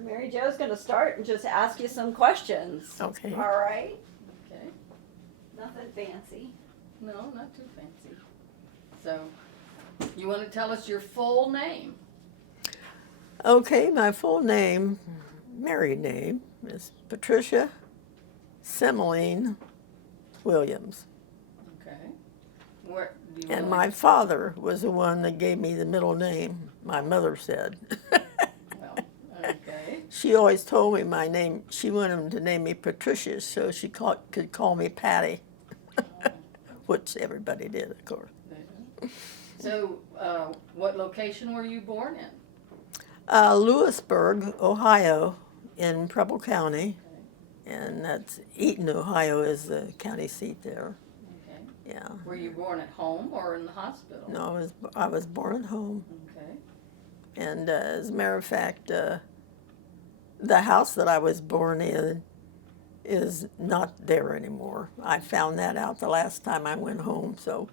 So Mary Jo's going to start and just ask you some questions. Okay. All right? Okay. Nothing fancy. No, not too fancy. So, you want to tell us your full name? Okay, my full name, married name, is Patricia Semmeline Williams. Okay. Where do you And really- my father was the one that gave me the middle name, my mother said. Well, okay. She always told me my name, she wanted him to name me Patricia so she could call me Patty, which everybody did, of course. So, what location were you born in? Lewisburg, Ohio, in Preble County, and that's Eaton, Ohio is the county seat there. Okay. Yeah. Were you born at home or in the hospital? No, I was born at home, Okay. and as a matter of fact, the house that I was born in is not there anymore. I found that out the last time I went home, so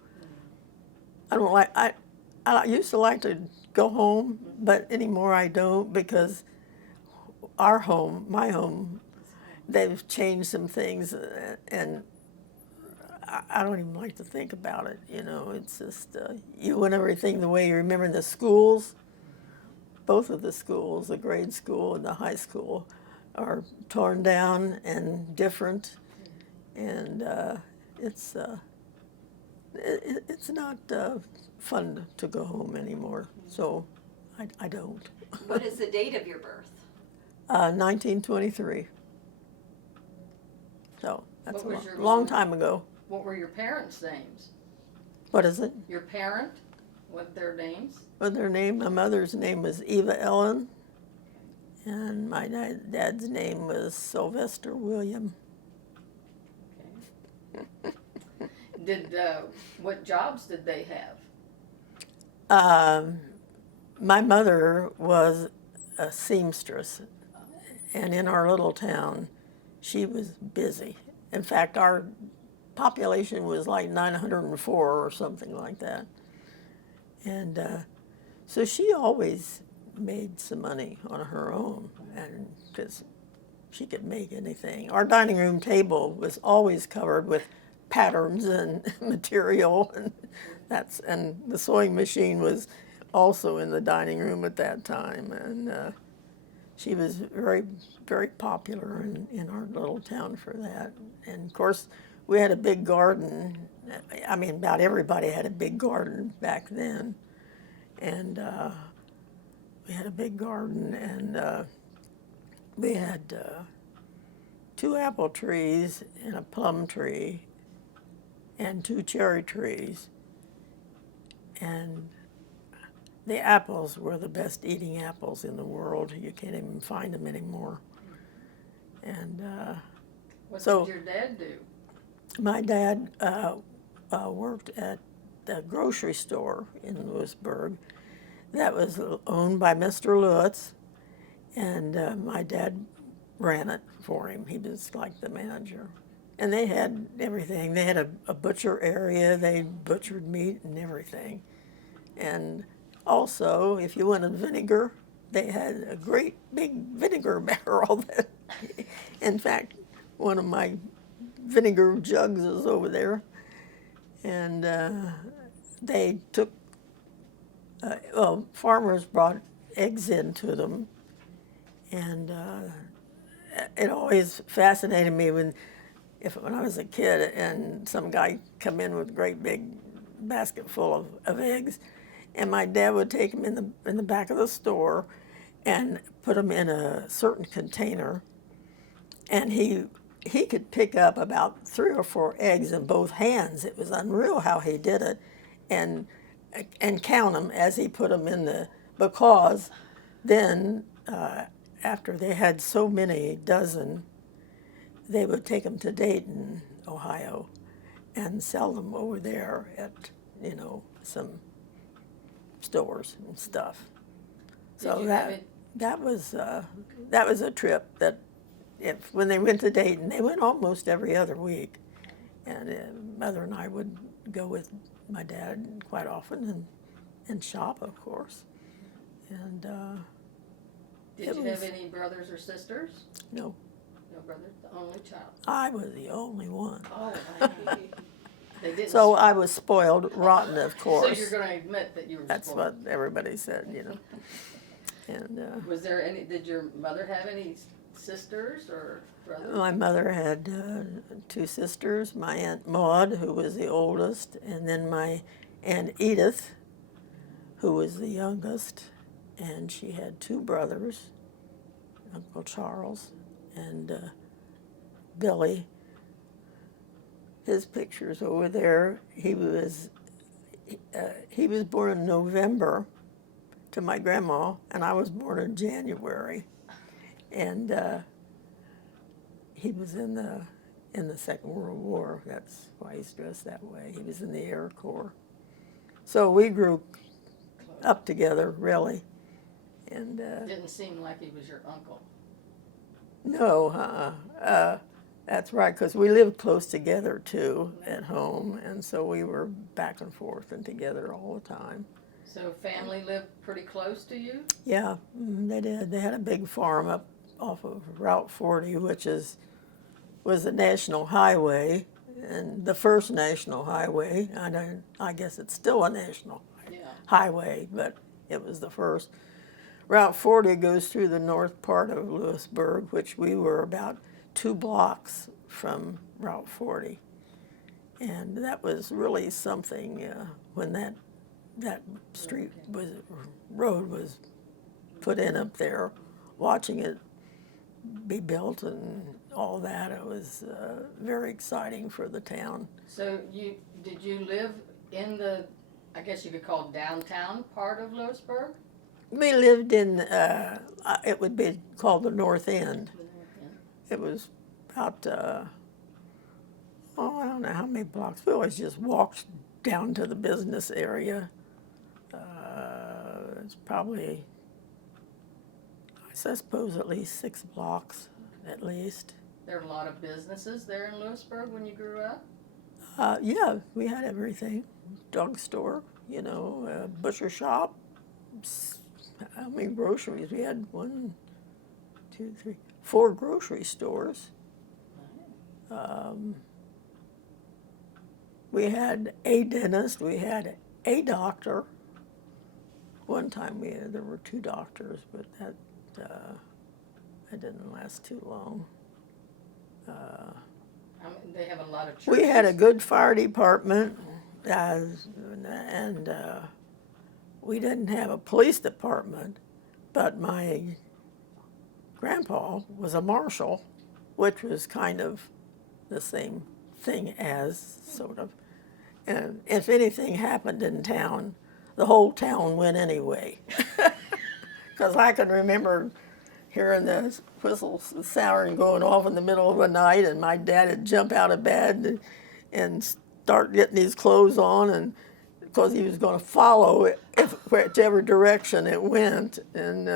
I don't like I used to like to go home, but anymore I don't because our home, my home, they've changed some things, and I don't even like to think about it. You know, it's just you want everything the way you remember the schools. Both of the schools, the grade school and the high school, are torn down and different, and it's not fun to go home anymore. So I don't. What is the date of your birth? 1923. So that's What a was your long mom- time ago. What were your parents' names? What is it? Your parent? What their names? What their name? My mother's name was Eva Ellen, and my dad's name was Sylvester William. Okay. Did what jobs did they have? My mother was a seamstress, and in our little town, she was busy. In fact, our population was like 904 or something like that. And so she always made some money on her own, and because she could make anything. Our dining room table was always covered with patterns and material, and the sewing machine was also in the dining room at that time, and she was very, very popular in our little town for that. And of course, we had a big garden. I mean, about everybody had a big garden back then, and we had a big garden, and we had 2 apple trees and a plum tree and 2 cherry trees, and the apples were the best eating apples in the world. You can't even find them anymore. And What So- did your dad do? my dad worked at the grocery store in Lewisburg that was owned by Mr. Lewis, and my dad ran it for him. He was like the manager. And they had everything. They had a butcher area. They butchered meat and everything. And also, if you wanted vinegar, they had a great big vinegar barrel. That, in fact, one of my vinegar jugs is over there. And they took, farmers brought eggs into them. And it always fascinated me when I was a kid and some guy come in with a great big basket full of eggs, and my dad would take them in the back of the store and put them in a certain container, and he could pick up about 3 or 4 eggs in both hands. It was unreal how he did it, and count them as he put them in because then after they had so many dozen, they would take them to Dayton, Ohio, and sell them over there at, some stores and stuff. Did So you have it? that was a trip that when they went to Dayton, they went almost every other week, and Mother and I would go with my dad quite often and shop, of course, and Did you have any brothers or sisters? No, No brothers, the only child. I was the only one. Oh, wow. They didn't. So I was spoiled rotten, of So course. you're going to admit that you were That's spoiled. what everybody said, you know. And Was there any? Did your mother have any sisters or brothers? my mother had 2 sisters, my Aunt Maud, who was the oldest, and then my Aunt Edith, who was the youngest, and she had 2 brothers, Uncle Charles and Billy. His picture's over there. He was born in November to my grandma, and I was born in January, and he was in the Second World War. That's why he's dressed that way. He was in the Air Corps. So we grew up together, really. And Didn't seem like he was your uncle. no, that's right, because we lived close together too at home, and so we were back and forth and together all the time. So family lived pretty close to you? Yeah, they did. They had a big farm up off of Route 40, which was a national highway, and the first national highway. I guess it's still a national highway, but it was the first. Route 40 goes through the north part of Lewisburg, which we were about 2 blocks from Route 40. And that was really something when that road was put in up there, watching it be built and all that. It was very exciting for the town. So did you live in the, I guess you could call downtown part of Lewisburg? We lived in, it would be called the North End. It was about, I don't know how many blocks. We always just walked down to the business area. It's probably, I suppose, at least 6 blocks, at least. There were a lot of businesses there in Lewisburg when you grew up? Yeah, we had everything. Drugstore, butcher shop. How many groceries? We had 1, 2, 3, 4 grocery stores. We had a dentist. We had a doctor. One time there were 2 doctors, but that didn't last too long. They have a lot of churches. We had a good fire department, and we didn't have a police department, but my grandpa was a marshal, which was kind of the same thing as, sort of. And if anything happened in town, the whole town went anyway. Because I can remember hearing the whistles and siren going off in the middle of the night, and my dad would jump out of bed and start getting his clothes on, and because he was going to follow it, whichever direction it went, and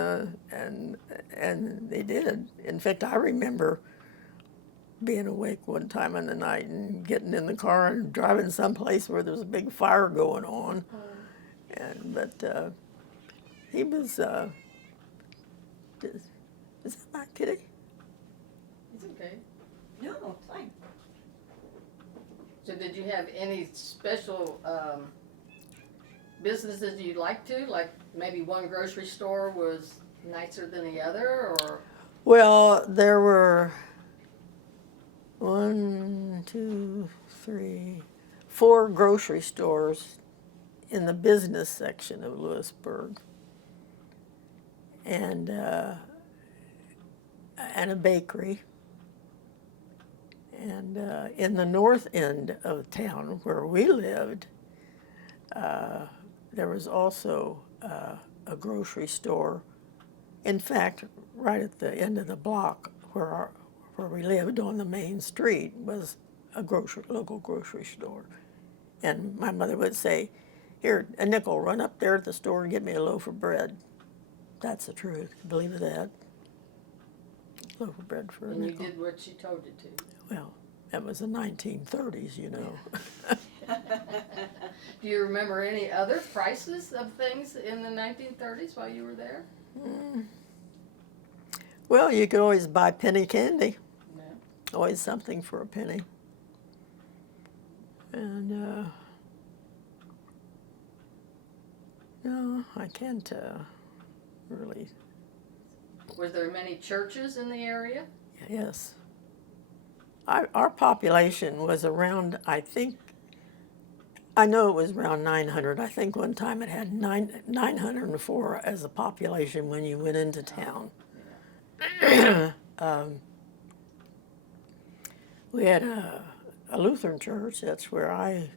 they did. In fact, I remember being awake one time in the night and getting in the car and driving someplace where there was a big fire going on, but he was. Is that my kitty? It's okay. No, it's fine. So did you have any special businesses you liked to? Like maybe one grocery store was nicer than the other, or? Well, there were 1, 2, 3, 4 grocery stores in the business section of Lewisburg, and a bakery. And in the north end of town where we lived, there was also a grocery store. In fact, right at the end of the block where we lived on the main street was a local grocery store. And my mother would say, "Here, a nickel, run up there at the store and get me a loaf of bread." That's the truth. Believe that. Loaf of bread for a nickel. And you did what she told you to. Well, that was the 1930s, Do you remember any other prices of things in the 1930s while you were there? Well, you could always buy penny candy. Yeah. Always something for a penny. And, no, I can't really, Was there many churches in the area? yes. Our population was around, I know it was around 900. I think one time it had 904 as a population when you went into town. We had a Lutheran church, that's where I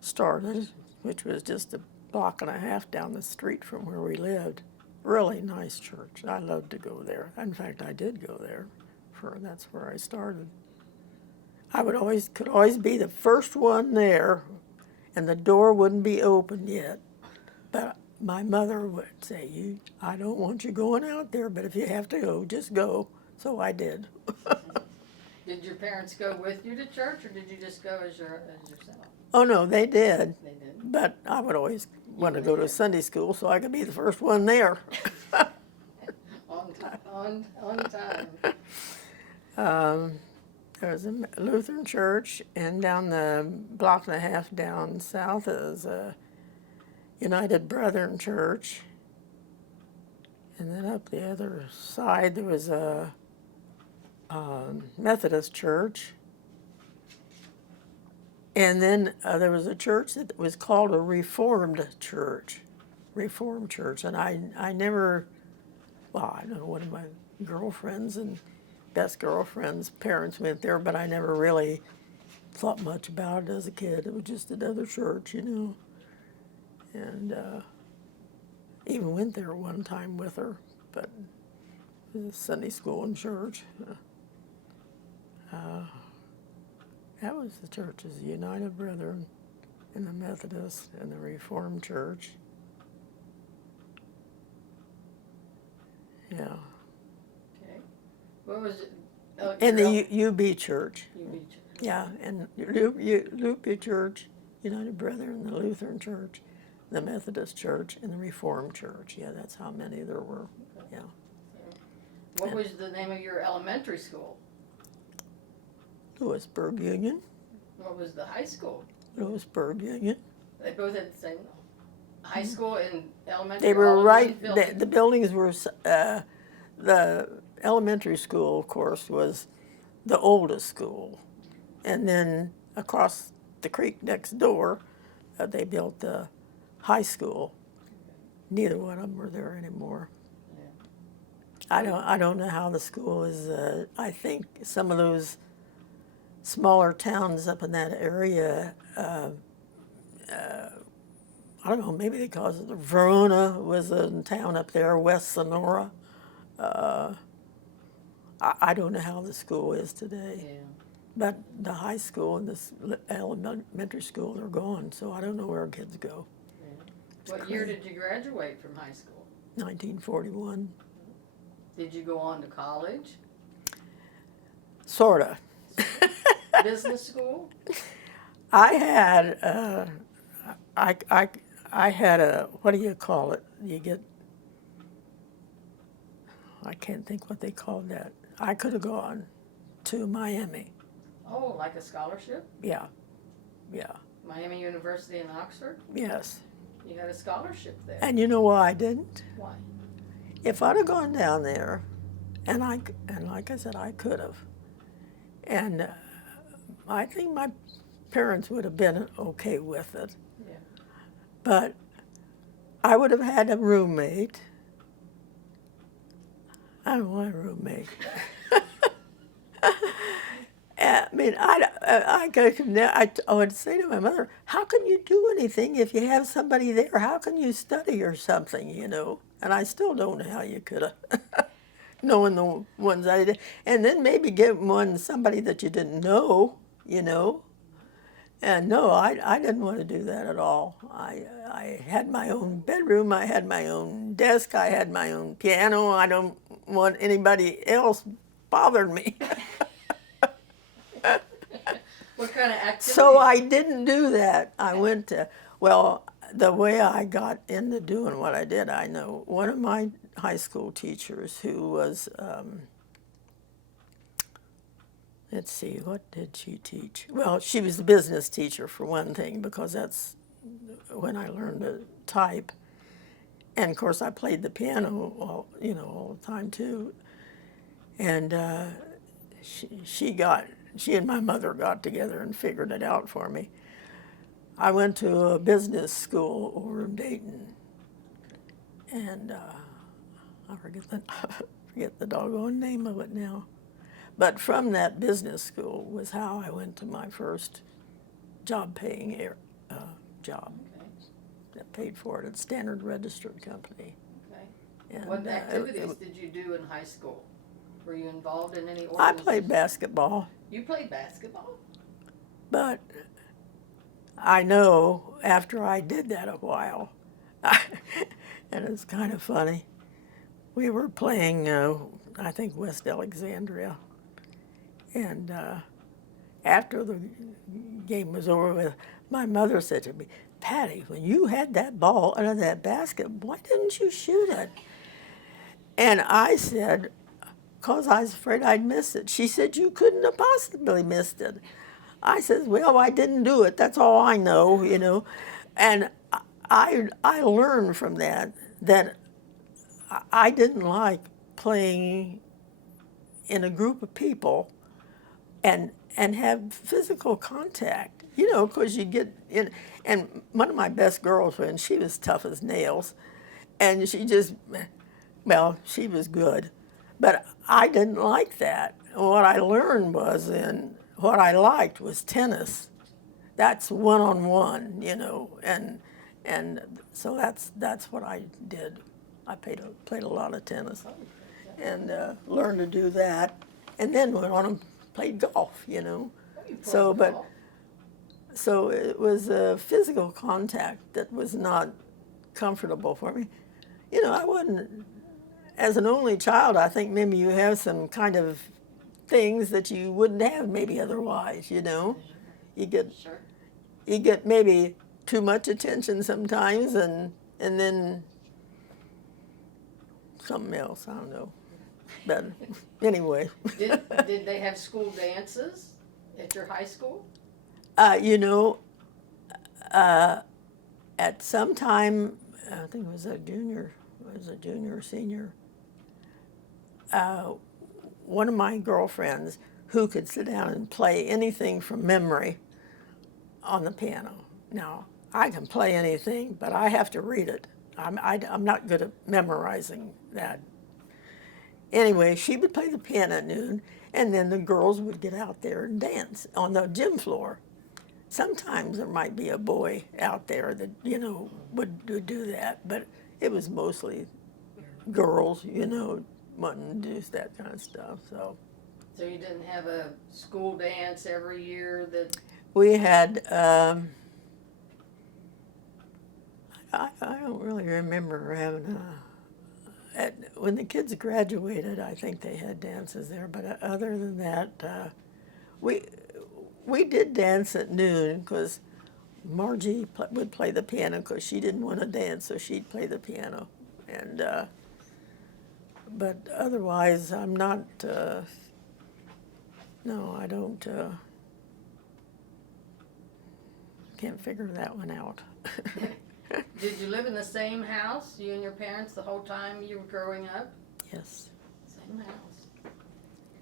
started, which was just a block and a half down the street from where we lived. Really nice church. I loved to go there. In fact, I did go there. That's where I started. I could always be the first one there, and the door wouldn't be open yet. But my mother would say, I don't want you going out there, but if you have to go, just go. So I did. Did your parents go with you to church, or did you just go as yourself? Oh, no, they did. They did. But I would always want to go to Sunday school so I could be the first one there. On time. There was a Lutheran church, and down the block and a half down south is a United Brethren church. And then up the other side there was a Methodist church. And then there was a church that was called a Reformed church. And I never, well, I know one of my girlfriends and best girlfriend's parents went there, but I never really thought much about it as a kid. It was just another church, And even went there one time with her, but it was Sunday school and church. That was the churches, the United Brethren and the Methodist and the Reformed Church. Yeah. Okay. What was it? Oh, And the UB Church. UB church. Yeah, and UB Church, United Brethren, the Lutheran Church, the Methodist Church, and the Reformed Church. Yeah, that's how many there were. Yeah. What was the name of your elementary school? Lewisburg Union. What was the high school? Lewisburg Union. They both had the same high school and elementary. They were all in right. one building? The buildings were. The elementary school, of course, was the oldest school, and then across the creek next door, they built the high school. Neither one of them were there anymore. Yeah. I don't know how the school is. I think some of those smaller towns up in that area. I don't know. Maybe because Verona was a town up there, West Sonora. I don't know how the school is today. Yeah. But the high school and this elementary school are gone, so I don't know where kids go. Yeah. What year did you graduate from high school? 1941. Did you go on to college? Sorta. Business school? I had I had a, what do you call it? You get, I can't think what they called that. I could have gone to Miami. Oh, like a scholarship? Yeah, yeah, Miami University in Oxford? yes. You got a scholarship there. And you know why I didn't? Why? If I'd have gone down there, and like I said, I could have, and I think my parents would have been okay with it. Yeah. But I would have had a roommate. I don't want a roommate. I mean, I would say to my mother, how can you do anything if you have somebody there? How can you study or something, And I still don't know how you could have, knowing the ones I did. And then maybe give somebody that you didn't know, And no, I didn't want to do that at all. I had my own bedroom, I had my own desk, I had my own piano. I don't want anybody else bothering me. What kind of activities? So I didn't do that. I went to, well, the way I got into doing what I did, I know one of my high school teachers who was, let's see, what did she teach? Well, she was a business teacher for one thing, because that's when I learned to type. And of course, I played the piano all the time too. And she and my mother got together and figured it out for me. I went to a business school over in Dayton, and I forget the doggone name of it now. But from that business school was how I went to my first job-paying job Okay. that paid for it at Standard Registered Company. Okay. And, What activities did you do in high school? Were you involved in any I organizations? played basketball, You played basketball? but I know after I did that a while, and it's kind of funny, we were playing, I think, West Alexandria, and after the game was over with, my mother said to me, "Patty, when you had that ball under that basket, why didn't you shoot it?" And I said, "'Cause I was afraid I'd miss it." She said, "You couldn't have possibly missed it." I said, "Well, I didn't do it. That's all I know. And I learned from that I didn't like playing in a group of people and have physical contact, because you get in. And one of my best girlfriends, she was tough as nails, and she was good, but I didn't like that. What I learned what I liked was tennis. That's one-on-one, and so that's what I did. I played a lot of tennis, and learned to do that, and then went on and played golf, Oh, you played So, but golf. so it was a physical contact that was not comfortable for me. I wouldn't. As an only child, I think maybe you have some kind of things that you wouldn't have maybe otherwise. You get Sure. you get maybe too much attention sometimes, and then something else. I don't know. But anyway, Did they have school dances at your high school? At some time, I think it was a junior or senior. One of my girlfriends who could sit down and play anything from memory on the piano. Now, I can play anything, but I have to read it. I'm not good at memorizing that. Anyway, she would play the piano at noon, and then the girls would get out there and dance on the gym floor. Sometimes there might be a boy out there that, would do that, but it was mostly girls, wanting to do that kind of stuff. So You didn't have a school dance every year that? we had, I don't really remember having when the kids graduated, I think they had dances there, but other than that, we did dance at noon because Margie would play the piano because she didn't want to dance, so she'd play the piano. And but otherwise, I'm not. No, I don't. Can't figure that one out. Did you live in the same house, you and your parents, the whole time you were growing up? Yes. Same house.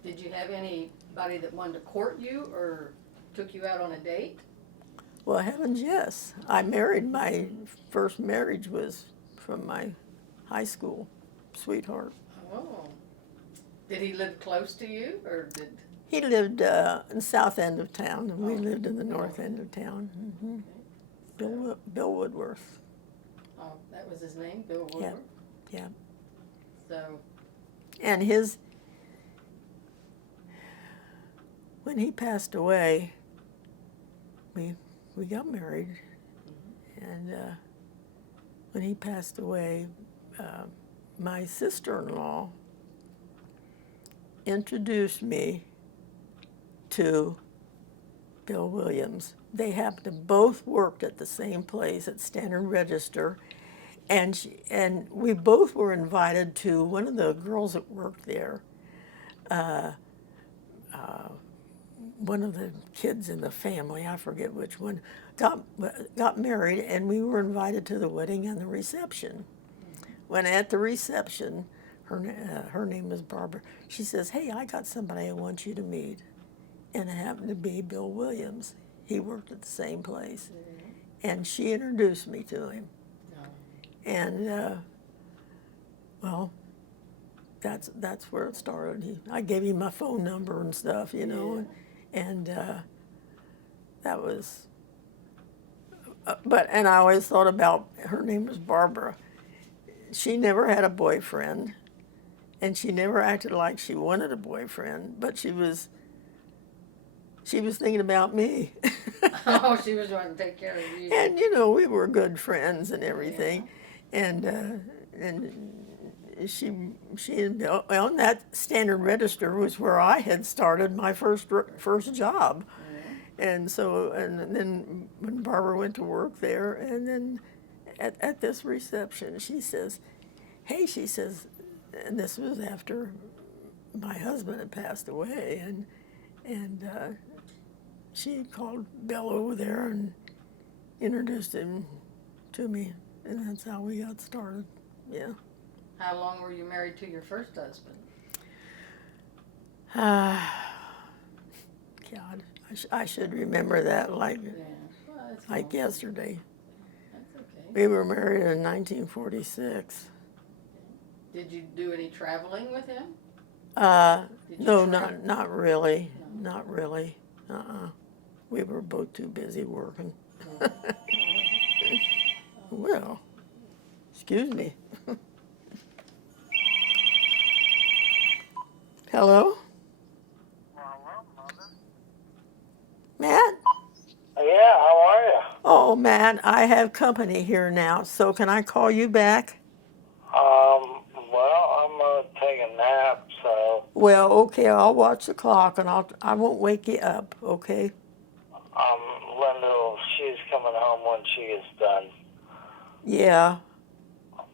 Did you have anybody that wanted to court you or took you out on a date? Well, heavens, yes. My first marriage was from my high school sweetheart. Oh. Did he live close to you, or did? He lived in the south end of town, and we lived in the north end of town. Mm-hmm. Bill Woodworth. Oh, that was his name, Bill Woodward? Yeah. So, And when he passed away, we got married, and when he passed away, my sister-in-law introduced me to Bill Williams. They happened to both worked at the same place at Standard Register, and we both were invited to one of the girls that worked there. One of the kids in the family, I forget which one, got married, and we were invited to the wedding and the reception. When at the reception, her name was Barbara. She says, "Hey, I got somebody I want you to meet," and it happened to be Bill Williams. He worked at the same place, and she introduced me to him. And well, that's where it started. I gave him my phone number and stuff, you know, and that was. And I always thought about her name was Barbara. She never had a boyfriend, and she never acted like she wanted a boyfriend, but she was thinking about me. Oh, she was wanting to take care of you. And you know, we were good friends and everything, and she and Bill, well, and that Standard Register was where I had started my first job, and so and then when Barbara went to work there, and then at this reception, she says, "Hey," she says, and this was after my husband had passed away, and she called Bill over there and introduced him to me, and that's how we got started. Yeah. How long were you married to your first husband? God, I should remember that like Well, that's like yesterday. That's okay. We were married in 1946. Did you do any traveling with him? Did you No, travel? not really, not really. We were both too busy working. Well, excuse me. Hello? Matt? Yeah, how are you? Oh, Matt, I have company here now, so can I call you back? Well, I'm gonna take a nap, so Well, okay, I'll watch the clock and I won't wake you up, okay? Linda, she's coming home when she is done. Yeah.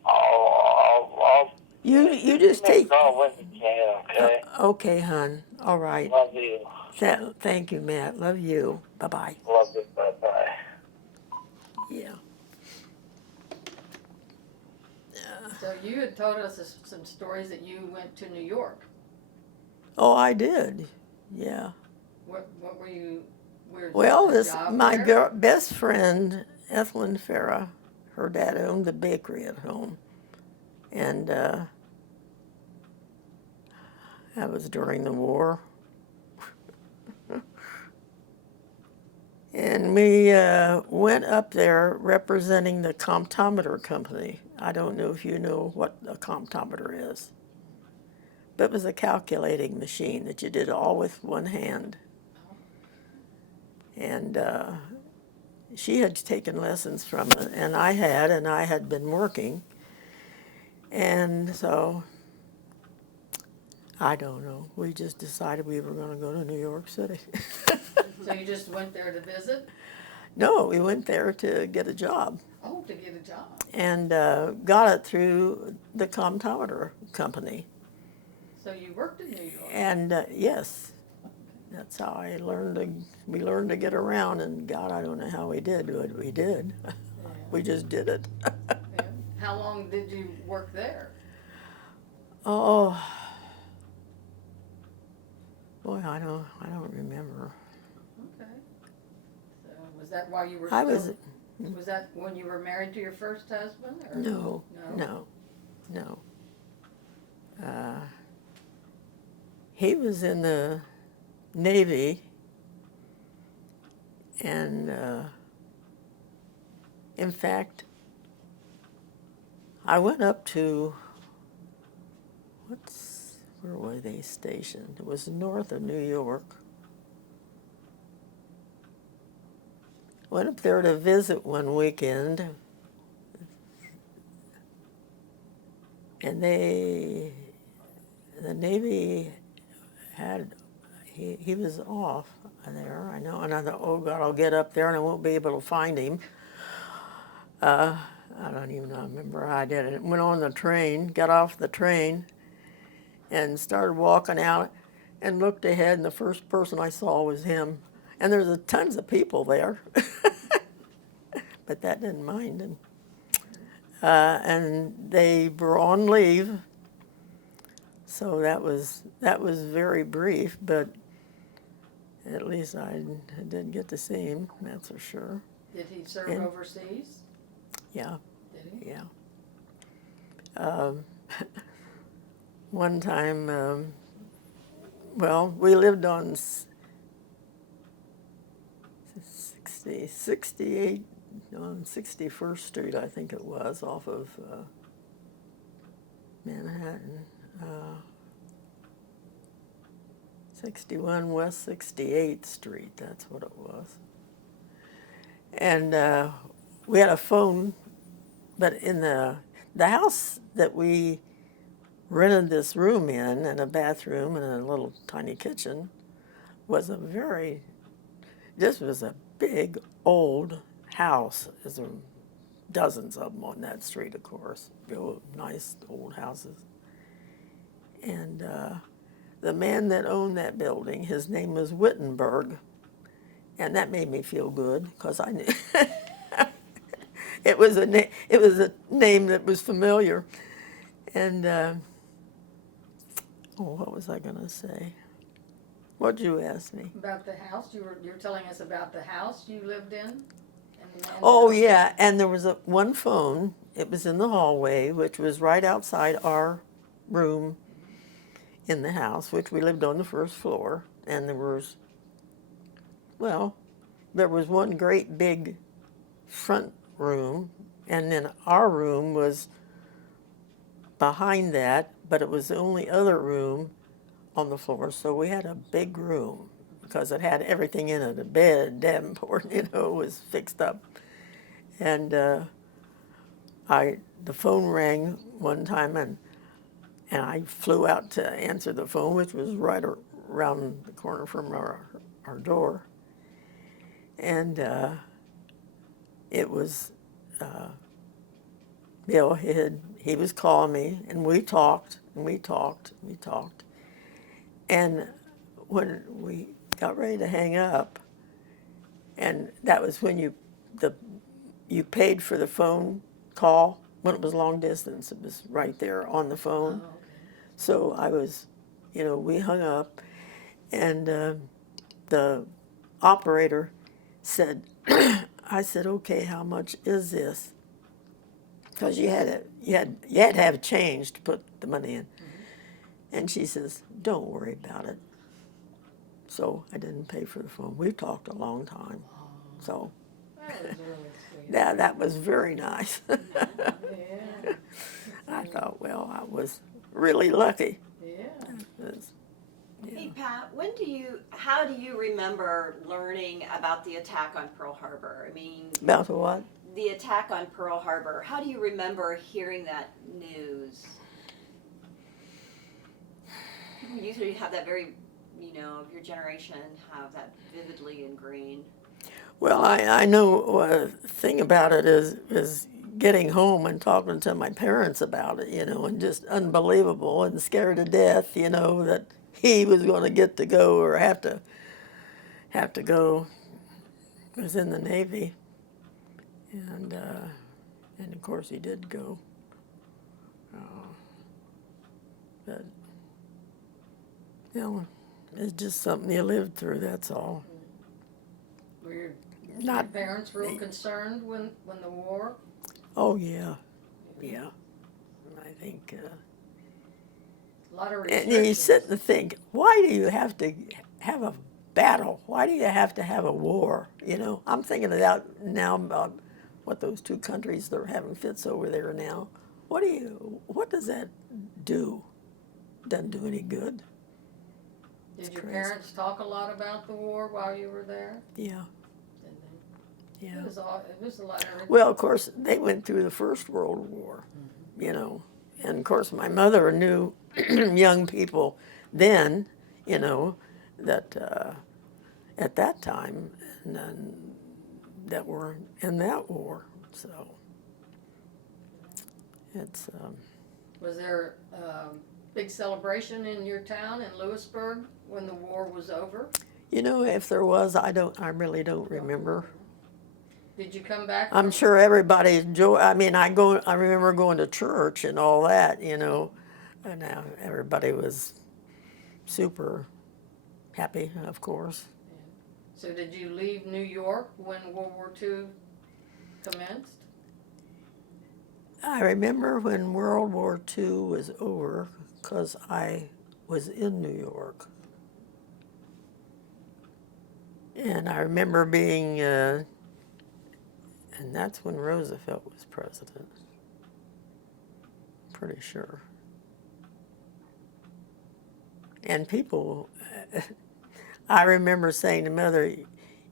I'll You just give me a take. call when you can, okay? Okay, hon. All right. Love you. Thank you, Matt. Love you. Bye-bye. Love you. Bye-bye. Yeah. So you had told us some stories that you went to New York. Oh, I did. Yeah. What were you? Well, this my best friend, Ethelyn Farah, her dad owned the bakery at home. And that was during the war. And we went up there representing the comptometer company. I don't know if you know what a comptometer is, but it was a calculating machine that you did all with one hand. And she had taken lessons from it, and I had been working. And so, I don't know, we just decided we were going to go to New York City. So you just went there to visit? No, we went there to get a job. Oh, to get a job. And got it through the comptometer company. So you worked in New York? And yes, that's how we learned to get around, and God, I don't know how we did what we did. Yeah. We just did it. Yeah. How long did you work there? Oh, boy, I don't remember. Okay. So was that while you were Was that when you were married to your first husband? Or? No. He was in the Navy, and in fact, I went up to, where were they stationed? It was north of New York. Went up there to visit one weekend, and the Navy he was off there, I know, and I thought, oh God, I'll get up there and I won't be able to find him. I don't even remember how I did it. Went on the train, got off the train, and started walking out and looked ahead, and the first person I saw was him. And there's tons of people there, but that didn't mind him. And they were on leave, so that was very brief, but at least I did get to see him, that's for sure. Did he serve And- overseas? Yeah, Did he? yeah. One time, well, we lived on 68 on 61st Street, I think it was, off of Manhattan. 61 West 68th Street, that's what it was. And we had a phone, but in the house that we rented this room in, and a bathroom and a little tiny kitchen, was this was a big old house. There's dozens of them on that street, of course, real nice old houses. And the man that owned that building, his name was Wittenberg, and that made me feel good because I knew it was a name that was familiar. And what was I going to say? What'd you ask me? About the house, you were telling us about the house you lived in? And the man Oh, that- yeah, and there was one phone. It was in the hallway, which was right outside our room in the house, which we lived on the first floor. And there was one great big front room, and then our room was behind that, but it was the only other room on the floor, so we had a big room because it had everything in it, a bed, Davenport, was fixed up. And the phone rang one time, and I flew out to answer the phone, which was right around the corner from our door. And it was Bill. He was calling me, and we talked, and we talked, and we talked. And when we got ready to hang up, and that was when you paid for the phone call. When it was long distance, it was right there on the phone. Oh, okay. So I was, we hung up, and the operator said, I said, okay, how much is this? Because you had to have change to put the money in. And she says, don't worry about it. So I didn't pay for the phone. We talked a long time. So That was really sweet. that was very nice. Yeah, I thought, well, I was really lucky. yeah. It's- Hey Pat, how do you remember learning about the attack on Pearl Harbor? I mean, About what? the attack on Pearl Harbor, how do you remember hearing that news? People usually have that very, of your generation, have that vividly ingrained. Well, I know a thing about it is getting home and talking to my parents about it, and just unbelievable and scared to death, that he was going to get to go or have to go. He was in the Navy, and of course he did go. But it's just something you lived through. That's all. Were your Not. parents real concerned when the war? Oh yeah, yeah. I think. A lot of And restrictions. you sit and think, why do you have to have a battle? Why do you have to have a war? I'm thinking about now about what those two countries that are having fits over there now. What does that do? Doesn't do any good. Did your crazy. parents talk a lot about the war while you were there? Yeah, Did they? yeah. It was a lot of. Well, of course, they went through the First World War, and of course, my mother knew young people then, that at that time, and that were in that war. So It's Was there a big celebration in your town in Lewisburg when the war was over? you know, if there was, I really don't remember. Did you come back? I'm from- sure everybody enjoy. I mean, I remember going to church and all that, you know, and everybody was super happy, of course. So did you leave New York when World War II commenced? I remember when World War II was over, because I was in New York. And I remember being, and that's when Roosevelt was president. Pretty sure. And people, I remember saying to Mother,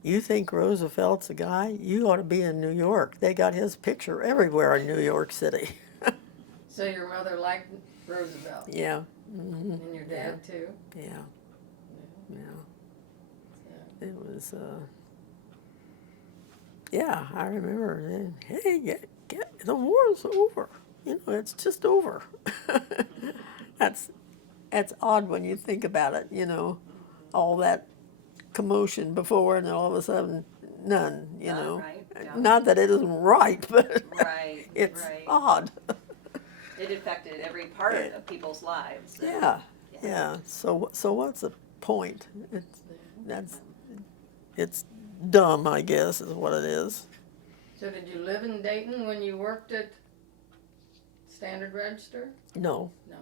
you think Roosevelt's a guy? You ought to be in New York. They got his picture everywhere in New York City. So your mother liked Roosevelt? Yeah. Mm-hmm. And your dad too? Yeah. Yeah. It was, yeah, I remember, hey, the war's over. You know, it's just over. That's odd when you think about it, you know, all that commotion before and then all of a sudden, none, you know. Right, yeah. Not that it isn't right, but Right, it's right. odd. It affected every part of people's lives. and- Yeah, yeah. So what's the point? It's dumb, I guess, is what it is. So did you live in Dayton when you worked at Standard Register? No, No?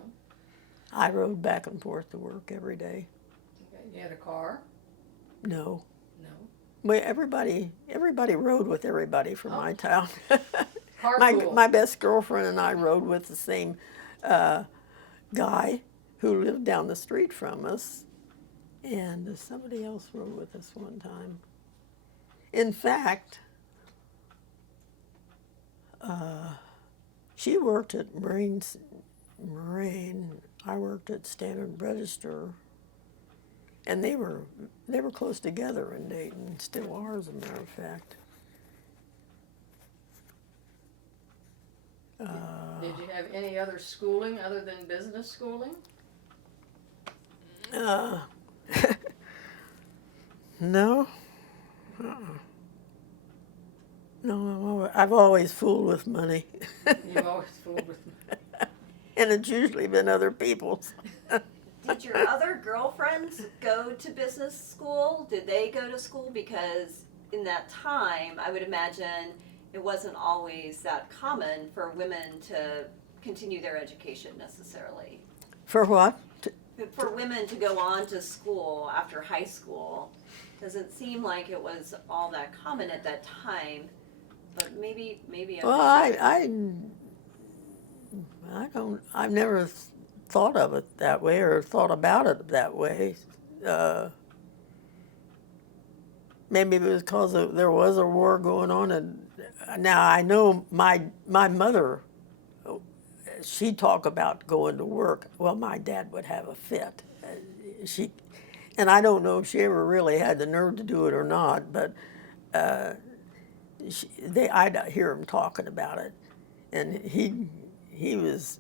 I rode back and forth to work every day. Okay. You had a car? No. No. Well, everybody rode with everybody from my town. Carpool. my best girlfriend and I rode with the same guy who lived down the street from us, and somebody else rode with us one time. In fact, she worked at Marine. I worked at Standard Register, and they were close together in Dayton. Still are, as a matter of fact. Did you have any other schooling other than business schooling? No. No, I've always fooled with money. You've always fooled with me. And it's usually been other people's. Did your other girlfriends go to business school? Did they go to school? Because in that time, I would imagine it wasn't always that common for women to continue their education necessarily. For what? For women to go on to school after high school doesn't seem like it was all that common at that time. But maybe. Well, I've never thought of it that way or thought about it that way. Maybe it was because there was a war going on, and now I know my mother. She talked about going to work. Well, my dad would have a fit. And I don't know if she ever really had the nerve to do it or not, but I'd hear him talking about it, and he was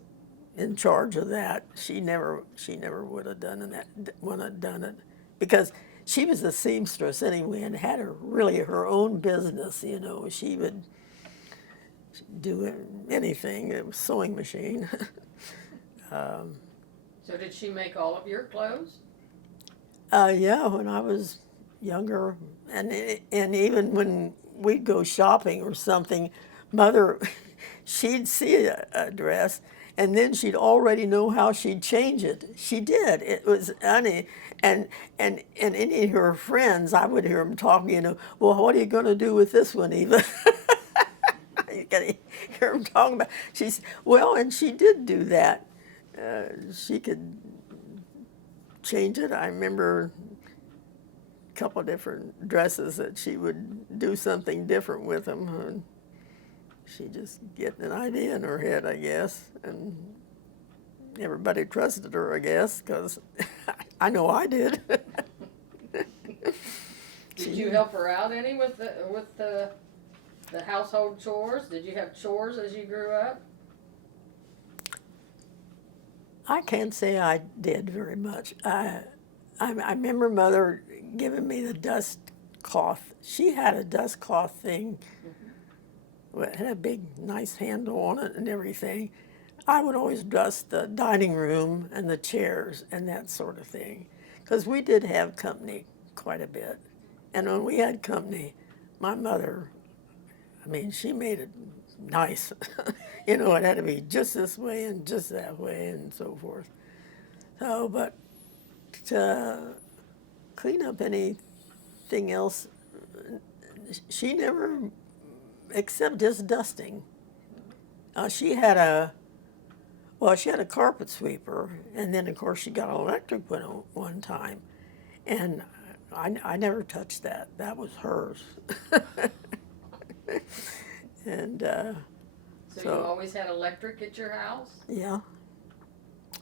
in charge of that. She never would have done it because she was a seamstress anyway and had her own business. You know, she would do anything. It was a sewing machine. So did she make all of your clothes? Yeah, when I was younger, and even when we'd go shopping or something, Mother, she'd see a dress, and then she'd already know how she'd change it. She did. It was funny, and any of her friends, I would hear them talking. You know, well, what are you going to do with this one, Eva? You can hear them talking about. And she did do that. She could change it. I remember a couple of different dresses that she would do something different with them. And she just get an idea in her head, I guess, and everybody trusted her, I guess, because I know I did. Did you help her out any with the household chores? Did you have chores as you grew up? I can't say I did very much. I remember Mother giving me the dust cloth. She had a dust cloth thing. It had a big, nice handle on it and everything. I would always dust the dining room and the chairs and that sort of thing, because we did have company quite a bit. And when we had company, my mother, I mean, she made it nice. You know, it had to be just this way and just that way and so forth. So, but to clean up anything else, she never, except just dusting. She had a carpet sweeper, and then of course she got an electric one one time, and I never touched that. That was hers. And So you always had electric at your house? yeah,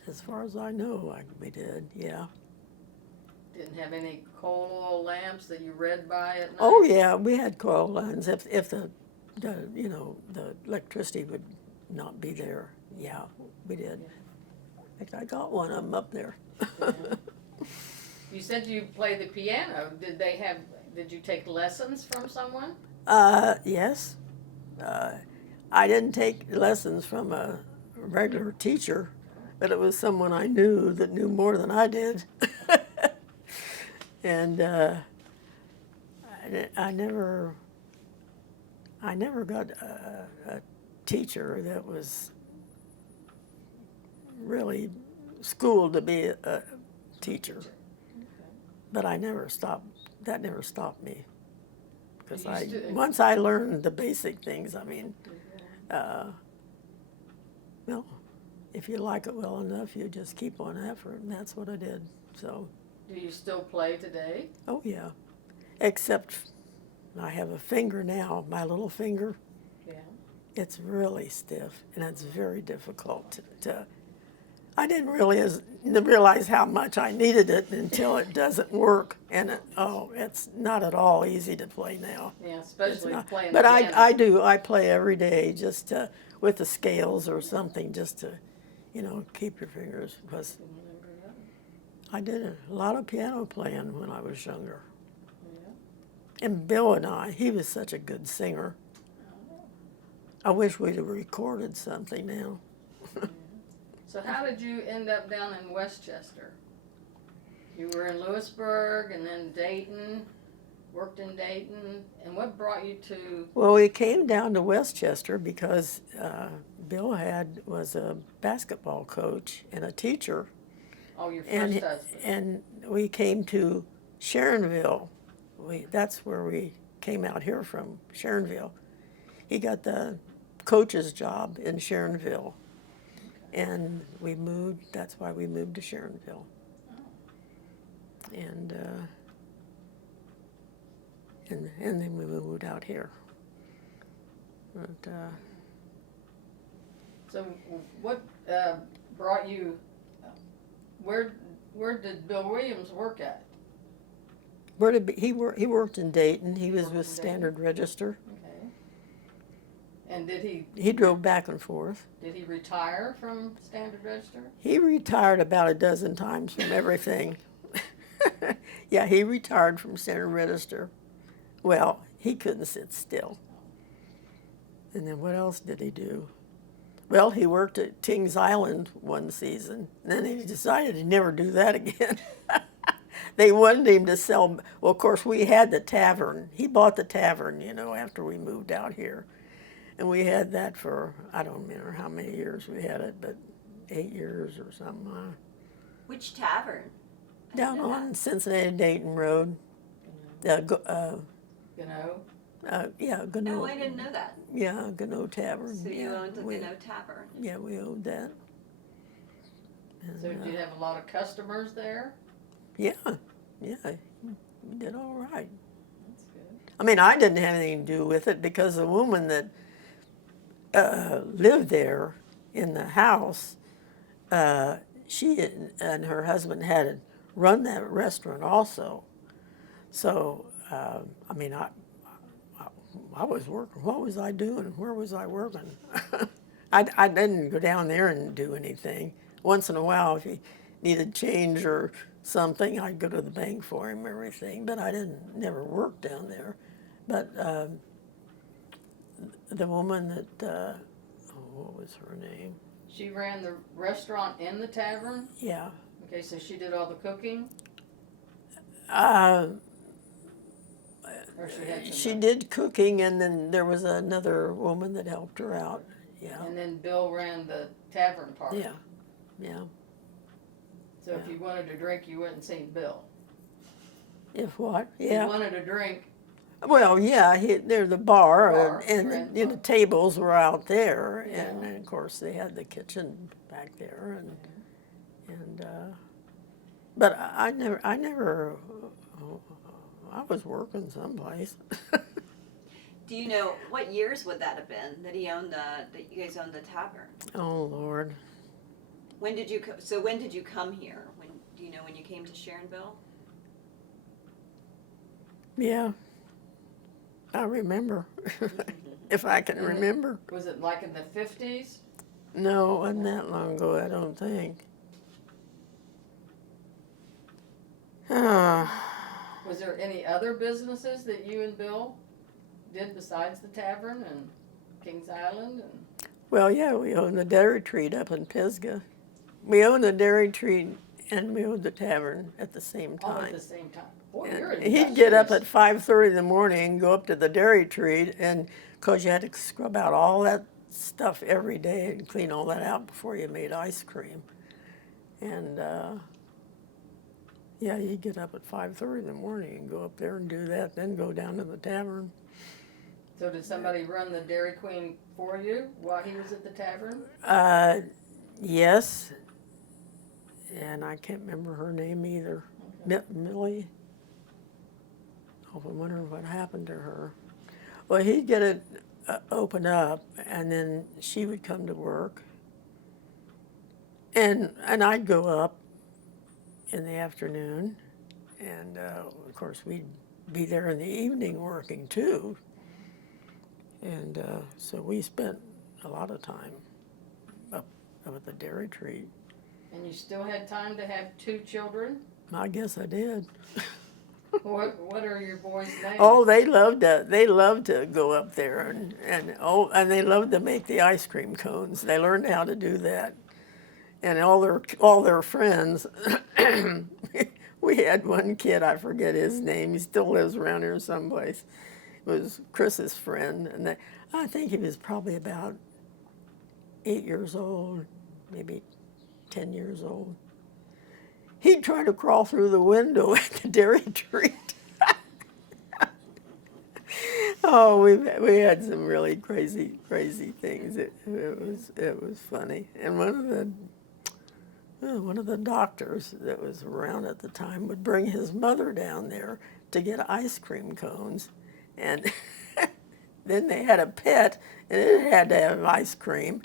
as far as I know, we did. Yeah. Didn't have any coal oil lamps that you read by at night? Oh yeah, we had coil lines if the you know, the electricity would not be there. Yeah, we did. In fact, I got one of them up there. Yeah. You said you play the piano. Did you take lessons from someone? Yes. I didn't take lessons from a regular teacher, but it was someone I knew that knew more than I did. And I never got a teacher that was really schooled to be a teacher. Okay. But I never stopped. That never stopped me. Because once I learned the basic things, I mean, well, if you like it well enough, you just keep on effort, and that's what I did. So. Do you still play today? Oh yeah, except I have a finger now. My little finger. Yeah. It's really stiff, and it's very difficult to. I didn't really realize how much I needed it until it doesn't work, and it's not at all easy to play now. Yeah, especially playing But the piano. I do. I play every day just to, with the scales or something, just to, you know, keep your fingers. Because I did a lot of piano playing when I was younger. Yeah. And Bill and he was such a good singer. I wish we'd have recorded something now. So how did you end up down in West Chester? You were in Lewisburg and then Dayton, worked in Dayton, and what brought you to? Well, we came down to West Chester because Bill was a basketball coach and a teacher. Oh, your first husband. And we came to Sharonville. That's where we came out here from, Sharonville. He got the coach's job in Sharonville. And we moved, that's why we moved to Sharonville. And then we moved out here. But, So what brought you, where did Bill Williams work at? he worked in Dayton. He was with Standard Register. Okay. And did He drove back and forth. Did he retire from Standard Register? He retired about a dozen times from everything. Yeah, he retired from Standard Register. Well, he couldn't sit still. And then what else did he do? Well, he worked at Kings Island one season. And then he decided he'd never do that again. They wanted him to sell. Well, of course, we had the tavern. He bought the tavern, you know, after we moved out here. And we had that for, I don't remember how many years we had it, but 8 years or something. Which tavern? I Down didn't know on Cincinnati Dayton Road. You know? Yeah, that. Gano. No, I didn't know that. Yeah, Gano Tavern. So you yeah, owned the Gano Tavern. Yeah, we owned that. And, So did you have a lot of customers there? yeah, we did all right. That's good. I mean, I didn't have anything to do with it because the woman that lived there in the house, she and her husband had run that restaurant also. So, I mean, I was working. What was I doing? Where was I working? I didn't go down there and do anything. once in a while, if he needed change or something, I'd go to the bank for him, everything. But I didn't never work down there. But the woman that what was her name? She ran the restaurant and the tavern? Yeah. Okay, so she did all the cooking? Uh, Or she had she somebody? did cooking, and then there was another woman that helped her out. Yeah. And then Bill ran the tavern part? Yeah. Yeah. So if you wanted a drink, you wouldn't see Bill? If what? If Yeah. you wanted a drink, Well, yeah, there's the bar, Bar, and right, the bar. tables were out there, Yeah. and of course they had the kitchen back there, and but I never, I was working someplace. Do you know what years would that have been that he owned that you guys owned the tavern? Oh Lord, When did you when did you come here? When do you know when you came to Sharonville? yeah, I remember, if I can Mhm. remember. was it like in the 50s? No, it wasn't that long ago, I don't think. Was there any other businesses that you and Bill did besides the tavern and Kings Island? And Well, yeah, we owned the Dairy Treat up in Pisgah. We owned the Dairy Treat and we owned the tavern at the same all at time. the same time? Boy, And you're he'd get up at industrious. 5:30 in the morning, go up to the Dairy Treat, and because you had to scrub out all that stuff every day and clean all that out before you made ice cream. And yeah, he'd get up at 5:30 in the morning and go up there and do that, then go down to the tavern. So did somebody run the Dairy Queen for you while he was at the tavern? Yes, and I can't remember her name either. Millie. Oh, I wonder what happened to her. Well, he'd get it open up, and then she would come to work, and I'd go up in the afternoon, and of course we'd be there in the evening working too, and so we spent a lot of time up at the Dairy Treat. And you still had time to have 2 children? I guess I did. What are your boys' names? Oh, they loved to go up there and they loved to make the ice cream cones. They learned how to do that, and all their friends. We had one kid, I forget his name. He still lives around here someplace. It was Chris's friend, and I think he was probably about 8 years old, maybe 10 years old. He'd try to crawl through the window at the Dairy Treat. Oh, we had some really crazy things. It was funny. And one of the doctors that was around at the time would bring his mother down there to get ice cream cones, and then they had a pet, and it had to have ice cream.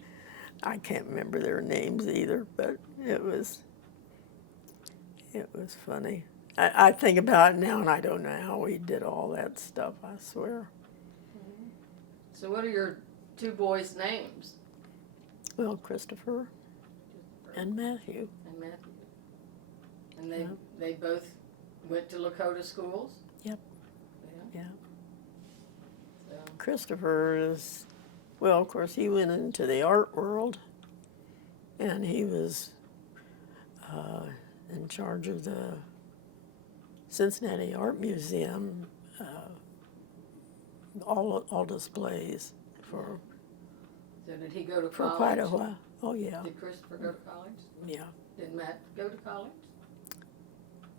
I can't remember their names either, but it was funny. I think about it now, and I don't know how we did all that stuff, I swear. So what are your 2 boys' names? Well, Christopher and Matthew. And Matthew. And they Yep. they both went to Lakota schools? Yep. Yeah. Yeah. So, Christopher is, well, of course, he went into the art world, and he was in charge of the Cincinnati Art Museum, all displays for so did he go to college? quite a while. Oh yeah, Did Christopher go to college? yeah. Did Matt go to college?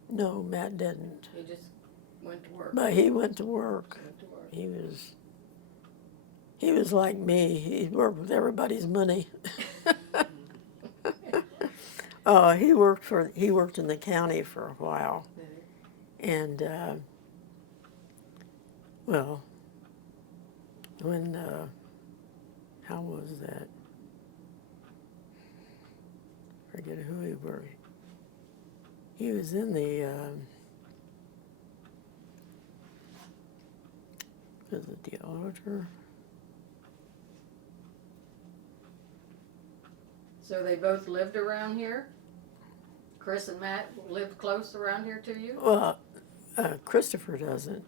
No, Matt didn't, He just went to work. but he went to work. Went to work. He was like me. He worked with everybody's money. He worked in the county for a while, Did he? and well, when how was that? Forget who he worked. He was in the was it the auditor? So they both lived around here? Chris and Matt lived close around here to you? Well, Christopher doesn't.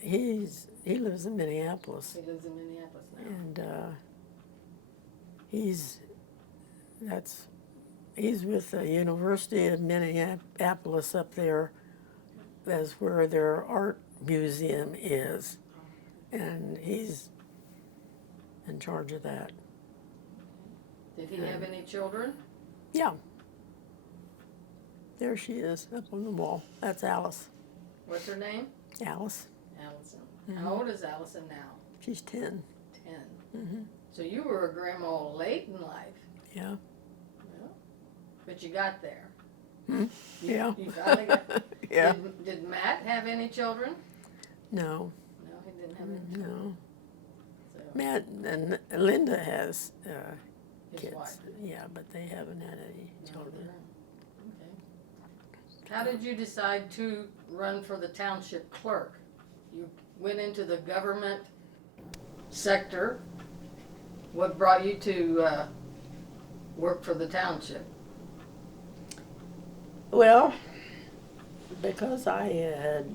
He lives in Minneapolis, He lives in Minneapolis now. and he's with the University of Minneapolis up there. That's where their art museum is, and he's in charge of that. Did he have any children? Yeah. There she is, up on the wall. That's Alice. What's her name? Alice. Allison. Mhm. How old is Allison now? She's 10. 10. Mm-hmm. So you were a grandma late in life. Yeah. Well, but you got there. Hmm? You, Yeah. You finally got. Yeah. Did Matt have any children? No. No, he didn't have any children. No. So Matt and Linda has his kids. wife. Yeah, but they haven't had any No, children. okay. How did you decide to run for the township clerk? You went into the government sector. What brought you to work for the township? Well, because I had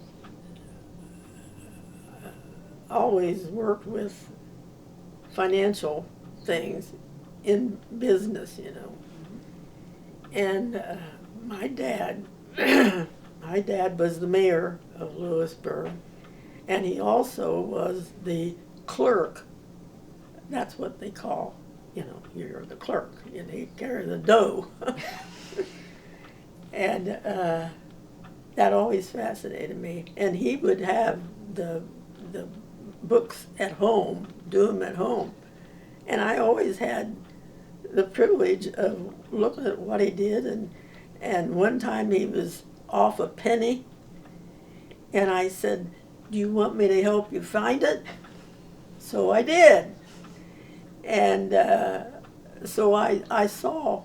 always worked with financial things in business, you know. And my dad, my dad was the mayor of Lewisburg, and he also was the clerk. That's what they call, you know, you're the clerk, and he carried the dough. And that always fascinated me. And he would have the books at home, do them at home. And I always had the privilege of looking at what he did. And one time he was off a penny, and I said, "Do you want me to help you find it?" So I did. And so I saw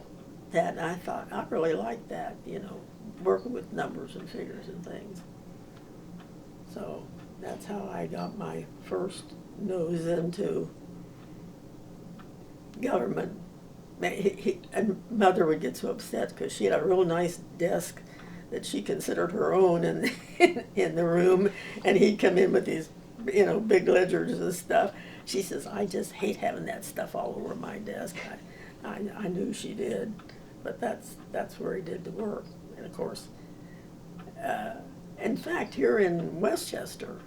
that, and I thought, I really like that, you know, working with numbers and figures and things. So that's how I got my first nose into government. And Mother would get so upset because she had a real nice desk that she considered her own in the room, and he'd come in with these, you know, big ledgers and stuff. She says, "I just hate having that stuff all over my desk." I knew she did, but that's where he did the work. And of course, in fact, here in West Chester,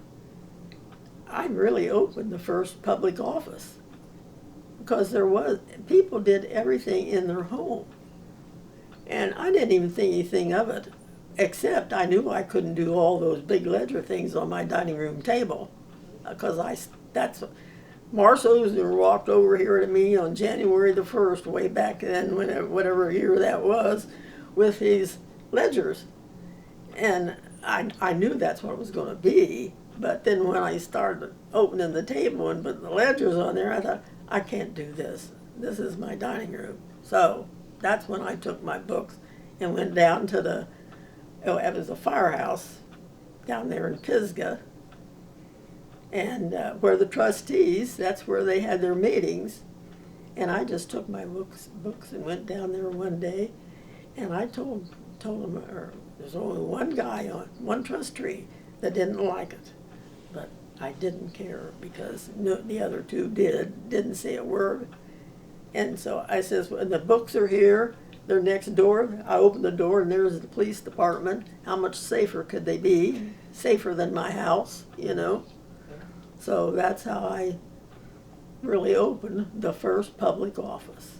I really opened the first public office, because people did everything in their home. And I didn't even think anything of it, except I knew I couldn't do all those big ledger things on my dining room table, because Marcia Ozer walked over here to me on January the 1st, way back then, whatever year that was, with these ledgers. And I knew that's what it was going to be, but then when I started opening the table and putting the ledgers on there, I thought, I can't do this. This is my dining room. So that's when I took my books and went down to it was a firehouse down there in Pisgah, and where the trustees, that's where they had their meetings. And I just took my books and went down there one day, and I told them, there's only one trustee that didn't like it, but I didn't care, because the other two didn't say a word. And so I says, when the books are here, they're next door. I opened the door, and there's the police department. How much safer could they be? Safer than my house, you know? So that's how I really opened the first public office.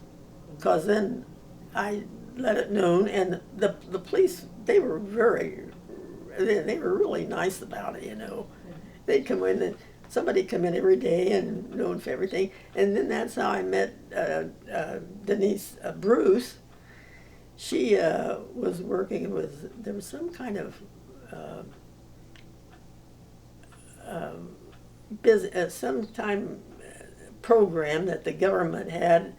Because then I let it known, and the police, they were really nice about it, you know. They'd come in, and somebody come in every day and known for everything. And then that's how I met Denise Bruce. She was working with, there was some kind of program that the government had,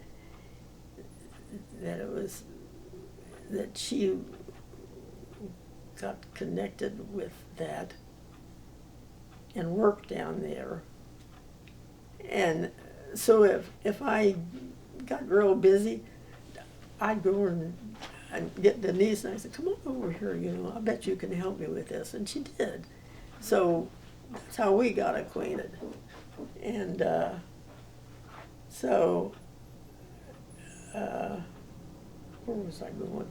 that she got connected with that and worked down there. And so if I got real busy, I'd go and get Denise, and I said, come on over here, you know, I bet you can help me with this, and she did. So that's how we got acquainted. And so, where was I going?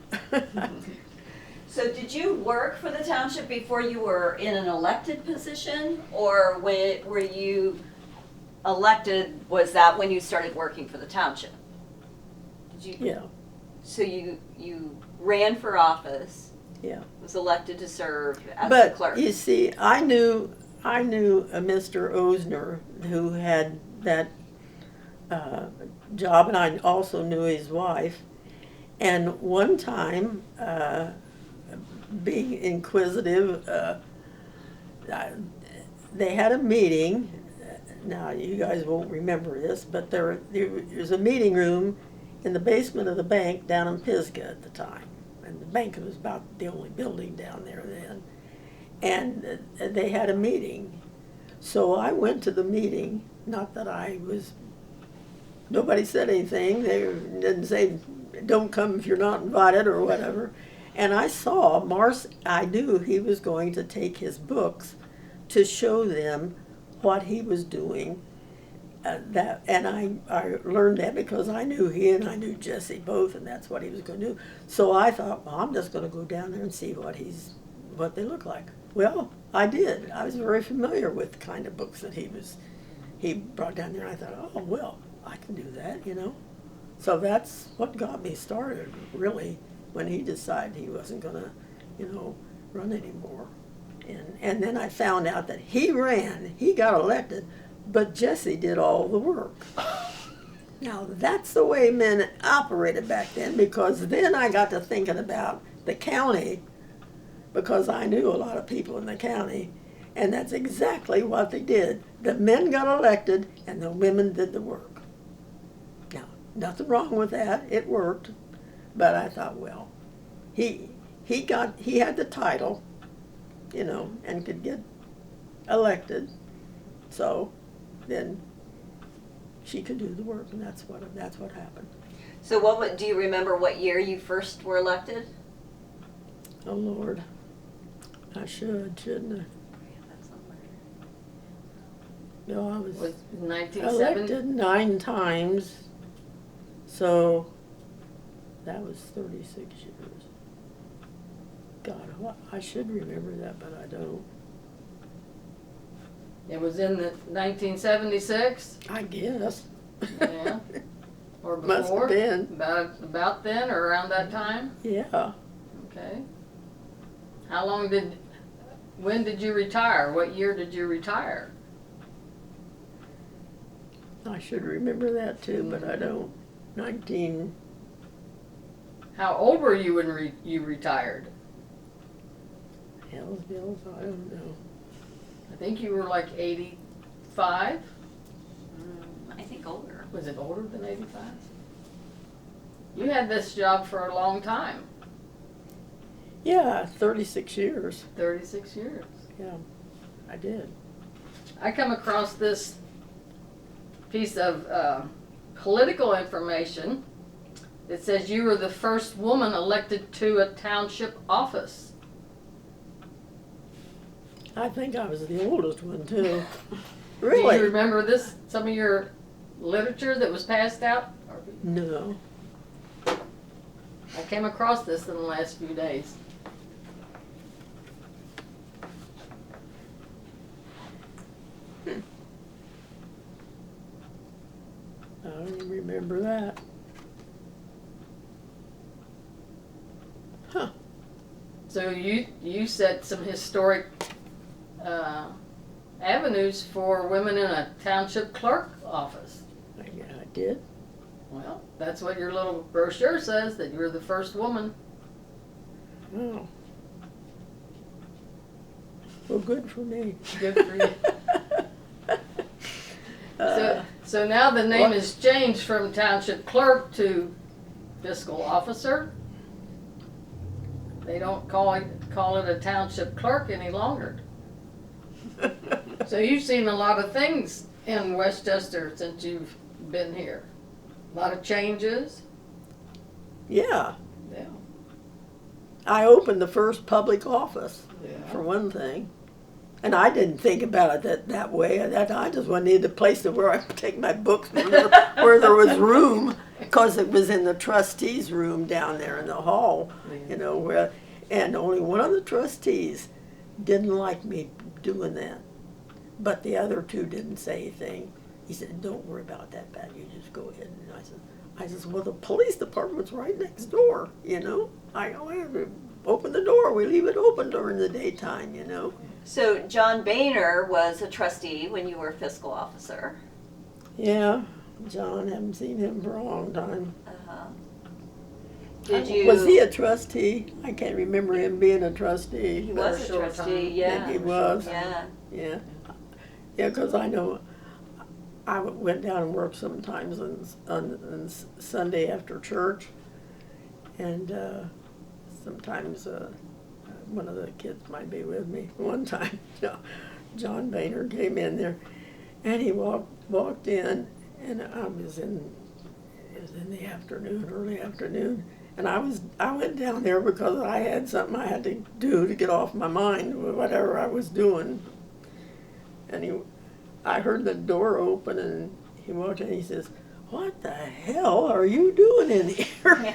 So did you work for the township before you were in an elected position? Or were you elected, was that when you started working for the township? Did you? Yeah, So you ran for office, yeah. was elected to serve as the But clerk. you see, I knew a Mr. Osner who had that job, and I also knew his wife. And one time, being inquisitive, they had a meeting. Now, you guys won't remember this, but there was a meeting room in the basement of the bank down in Pisgah at the time. And the bank was about the only building down there then. And they had a meeting. So I went to the meeting, not that nobody said anything. They didn't say, don't come if you're not invited or whatever. And I saw I knew he was going to take his books to show them what he was doing. And I learned that because I knew he and I knew Jesse both, and that's what he was going to do. So I thought, well, I'm just going to go down there and see what they look like. Well, I did. I was very familiar with the kind of books that he brought down there. I thought, oh, well, I can do that, you know. So that's what got me started, really, when he decided he wasn't going to, you know, run anymore. And then I found out that he got elected, but Jesse did all the work. Now, that's the way men operated back then, because then I got to thinking about the county, because I knew a lot of people in the county, and that's exactly what they did. The men got elected, and the women did the work. Now, nothing wrong with that. It worked. But I thought, well, he had the title, you know, and could get elected. So then she could do the work, and that's what happened. So do you remember what year you first were elected? Oh Lord, I shouldn't I? No, I was 1970? elected 9 times, so that was 36 years. God, I should remember that, but I don't. It was in the 1976? I guess. Yeah. Or before? Must have been. About then or around that time? Yeah. Okay. When did you retire? What year did you retire? I should remember that too, but I don't. 19. How old were you when you retired? Hell's bells, I don't know. I think you were like 85? I think older. Was it older than 85? You had this job for a long time. Yeah, 36 years. 36 years. Yeah, I did. I come across this piece of political information that says you were the first woman elected to a township office. I think I was the oldest one too. Do Really? you remember this, some of your literature that was passed out? No. I came across this in the last few days. I don't remember that. Huh. So you set some historic avenues for women in a township clerk office. Yeah, I did. Well, that's what your little brochure says, that you're the first woman. Oh. Well, good for me. Good for you. So now the name is changed from township clerk to fiscal officer. They don't call it a township clerk any longer. So you've seen a lot of things in West Chester since you've been here. A lot of changes. Yeah. Yeah. I opened the first public office, Yeah. for one thing. And I didn't think about it that way. I just wanted a place to where I could take my books where there was room, because it was in the trustees' room down there in the hall, you know, and only one of the trustees didn't like me doing that. But the other two didn't say anything. He said, "Don't worry about that, Pat. You just go ahead." And I said, "Well, the police department's right next door, you know. I open the door. We leave it open during the daytime, you know." So John Boehner was a trustee when you were fiscal officer. Yeah, John, haven't seen him for a long time. Uh-huh. Did you? Was he a trustee? I can't remember him being a trustee. He was a short trustee, time. yeah. Maybe he was. Yeah. Yeah, yeah, because I know I went down and worked sometimes on Sunday after church, and sometimes one of the kids might be with me. One time, John Boehner came in there, and he walked in, and it was in the afternoon, early afternoon, and I went down there because I had something I had to do to get off my mind with whatever I was doing. And I heard the door open, and he walked in, and he says, "What the hell are you doing in here?"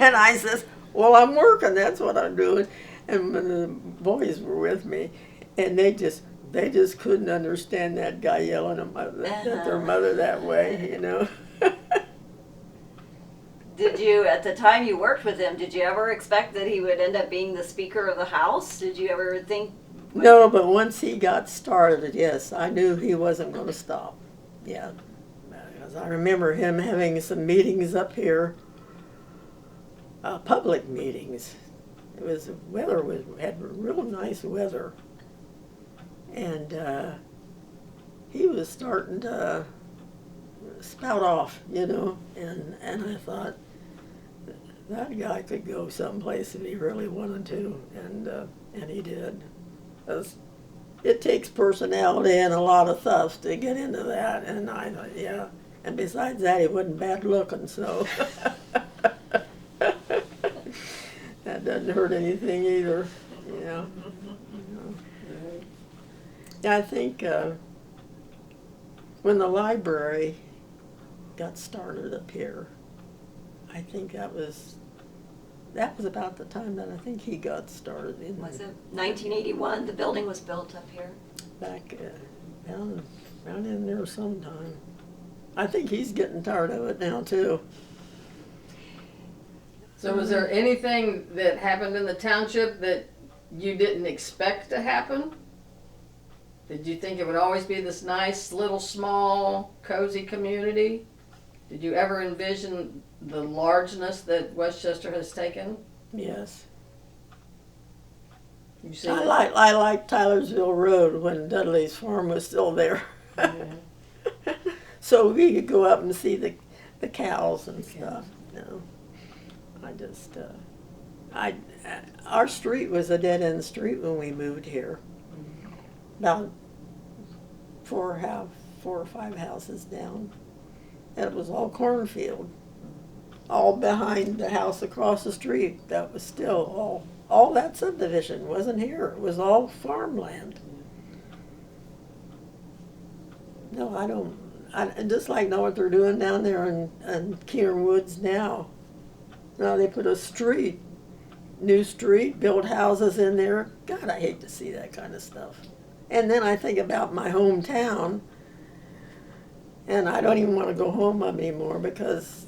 And I says, "Well, I'm working, that's what I'm doing." And the boys were with me, and they just couldn't understand that guy yelling at their mother that way, you know. Did you, at the time you worked with him, did you ever expect that he would end up being the Speaker of the House? Did you ever think? No, but once he got started, yes, I knew he wasn't going to stop. Yeah, because I remember him having some meetings up here, public meetings. Had real nice weather, and he was starting to spout off, you know, and I thought that guy could go someplace if he really wanted to, and he did. It takes personality and a lot of stuff to get into that, and I thought, yeah. And besides that, he wasn't bad looking, so that doesn't hurt anything either, you know. Yeah, I think when the library got started up here, I think that was about the time that I think he got started. Was it 1981? The building was built up here. Back down in there sometime. I think he's getting tired of it now too. So was there anything that happened in the township that you didn't expect to happen? Did you think it would always be this nice, little, small, cozy community? Did you ever envision the largeness that West Chester has taken? Yes. You seen I it? like Tylersville Road when Dudley's farm was still there. So we could go up and see the cows and stuff. You know, our street was a dead end street when we moved here. About 4 or 5 houses down. And it was all cornfield. All behind the house across the street. That was still all that subdivision wasn't here. It was all farmland. No, I just like know what they're doing down there in Keener Woods now. Now they put a new street, build houses in there. God, I hate to see that kind of stuff. And then I think about my hometown, and I don't even want to go home anymore because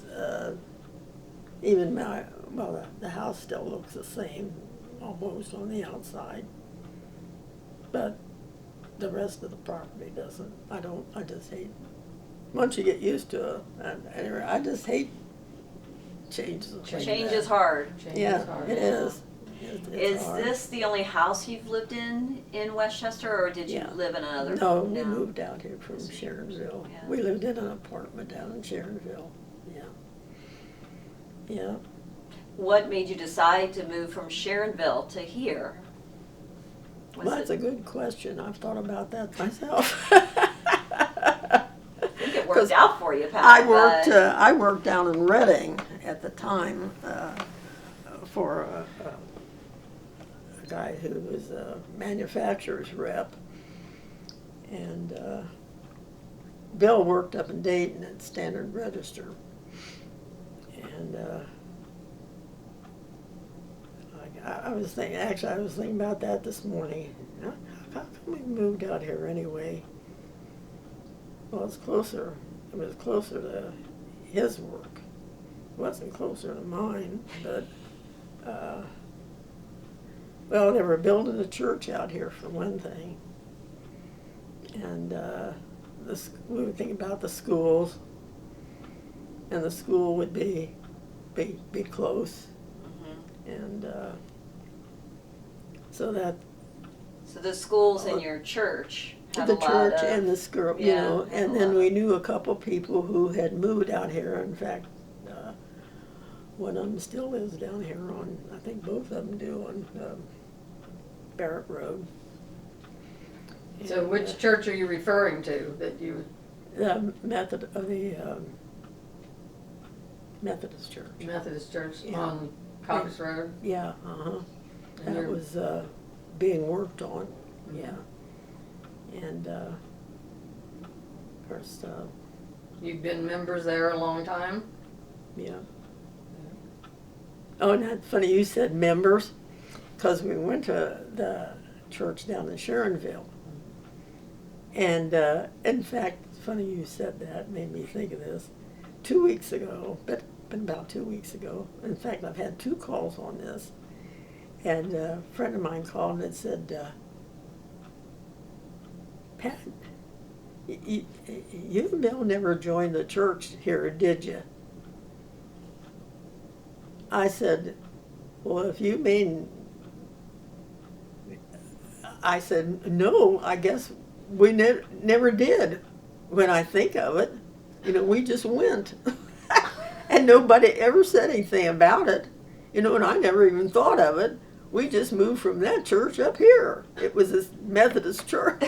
even the house still looks the same, almost on the outside. But the rest of the property doesn't. I just hate, once you get used to it, anyway, I just hate changes. Change is hard. Yeah, it is. Is this the only house you've lived in West Chester, or did you live in another? No, we moved out here from Sharonville. Yeah. We lived in an apartment down in Sharonville. Yeah. Yeah. What made you decide to move from Sharonville to here? Well, that's a good question. I've thought about that myself. I think it worked out for you, Pat. I worked down in Reading, at the time for a guy who was a manufacturer's rep. And Bill worked up in Dayton at Standard Register. And I was thinking about that this morning. How come we moved out here anyway? Well, it was closer to his work. It wasn't closer to mine, but, well, they were building a church out here for one thing. And we were thinking about the schools, and the school would be close. And so the schools in your church have the a lot church of, and the school, you yeah, know, and a then lot. we knew a couple people who had moved out here. In fact, one of them still lives down here on, I think both of them do, on Barrett Road. So And, which church are you referring to that you, the Methodist Church. Methodist Church Yeah. on Cox Road? Yeah, And That you're- was being worked on, yeah. And, of course, You've been members there a long time? yeah. Oh, and that's funny you said members, because we went to the church down in Sharonville. And in fact, it's funny you said that, made me think of this. 2 weeks ago, but been about 2 weeks ago, in fact, I've had 2 calls on this. And a friend of mine called and said, Pat, you and Bill never joined the church here, did you? I said, well, if you mean, I said, no, I guess we never did. When I think of it, you know, we just went. And nobody ever said anything about it. You know, and I never even thought of it. We just moved from that church up here. It was this Methodist church.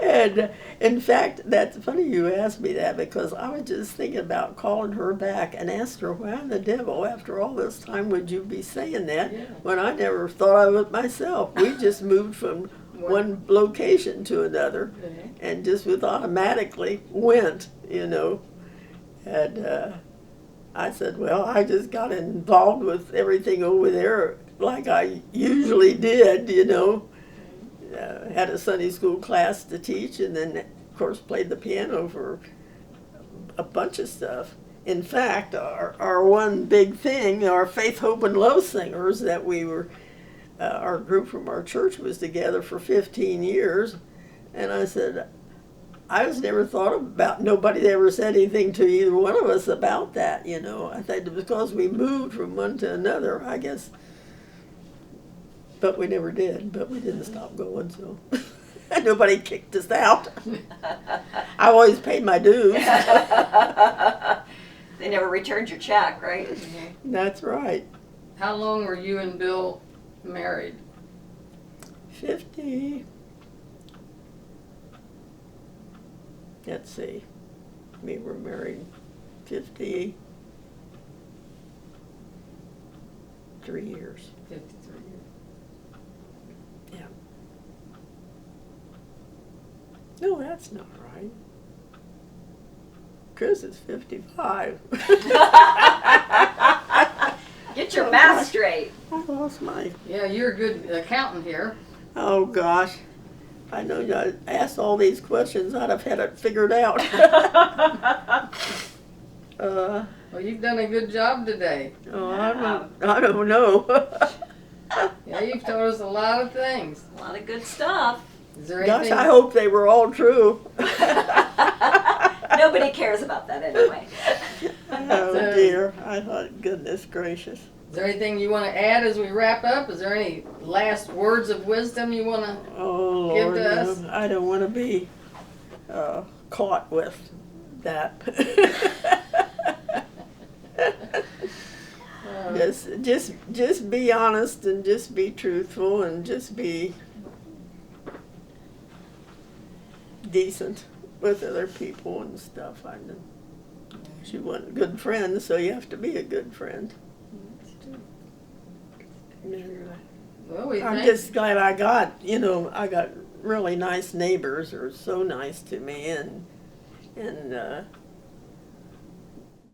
And in fact, that's funny you asked me that, because I was just thinking about calling her back and asked her, why in the devil, after all this time, would you be saying that, Yeah. when I never thought of it myself? We just moved from one location to another, and just automatically went, you know. And I said, well, I just got involved with everything over there like I usually did, you know. Had a Sunday school class to teach, and then, of course, played the piano for a bunch of stuff. In fact, our one big thing, our Faith, Hope, and Love singers that we were, our group from our church was together for 15 years. And I said, I just never thought about, nobody ever said anything to either one of us about that, you know. I think because we moved from one to another, I guess. But we never did, but we didn't stop going, so. Nobody kicked us out. I always paid my dues. They never returned your check, right? That's right. How long were you and Bill married? 50. Let's see. We were married 53 years. 53 years. Yeah. No, that's not right. Chris is 55. Get your math straight. I lost my. Yeah, you're a good accountant here. Oh gosh. I know I asked all these questions, I'd have had it figured out. Well, you've done a good job today. Oh, I don't know. Yeah, you've told us a lot of things. A lot of good stuff. Is there Gosh, anything? I hope they were all true. Nobody cares about that anyway. Oh dear, I thought, goodness gracious. Is there anything you want to add as we wrap up? Is there any last words of wisdom you want to? Oh Give Lord, to us. no, I don't want to be caught with that. Just be honest and just be truthful and just be decent with other people and stuff. She wasn't good friends, so you have to be a good friend. And, Well, we I'm thank, just glad I got really nice neighbors, are so nice to me, and